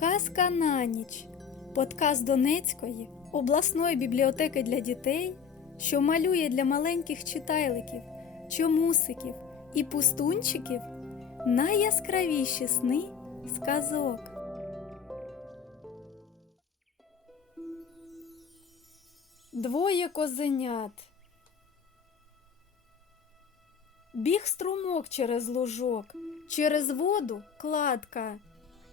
Казка на ніч. Подкаст Донецької обласної бібліотеки для дітей, що малює для маленьких читайликів, чомусиків і пустунчиків найяскравіші сни сказок. Двоє козенят. Біг струмок через лужок, через воду кладка,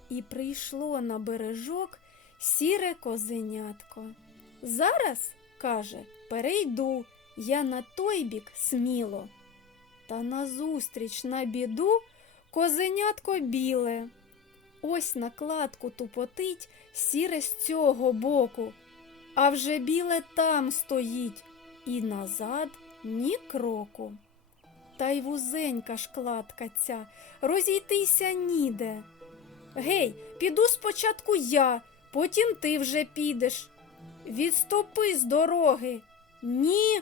і прийшло на бережок сіре козенятко. Зараз, каже, перейду я на той бік сміло. Та назустріч на біду козенятко біле. Ось на кладку тупотить сіре з цього боку, а вже біле там стоїть, і назад ні кроку. Та й вузенька ж кладка ця, розійтися ніде. Гей, піду спочатку я, потім ти вже підеш. Відступи з дороги. Ні,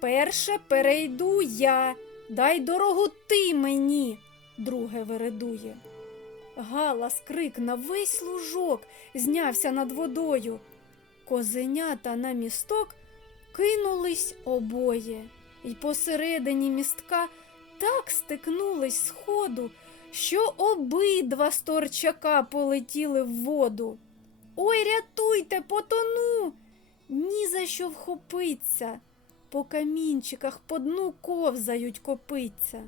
перше перейду я, дай дорогу ти мені, друге вередує. Галас крик на весь лужок знявся над водою. Козенята на місток кинулись обоє, й посередині містка так стикнулись сходу, що обидва сторчака полетіли в воду. Ой, рятуйте, потону. Ні за що вхопиться. По камінчиках по дну ковзають копиться.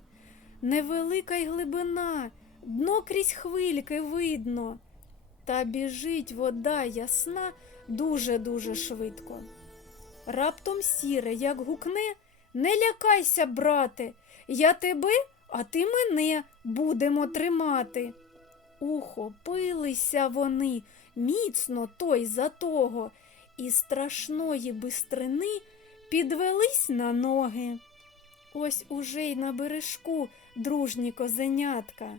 Невелика й глибина, дно крізь хвильки видно. Та біжить вода ясна дуже-дуже швидко. Раптом сіре, як гукне, не лякайся, брате, я тебе, а ти мене будемо тримати. Ухопилися вони міцно той за того, і страшної бистрини підвелись на ноги. Ось уже й на бережку дружні козенятка,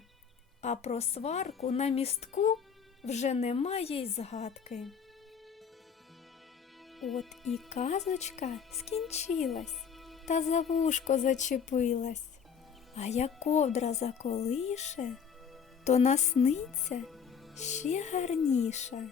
а про сварку на містку вже немає й згадки. От і казочка скінчилась, та за вушко зачепилась, а як ковдра заколише, то насниться ще гарніше.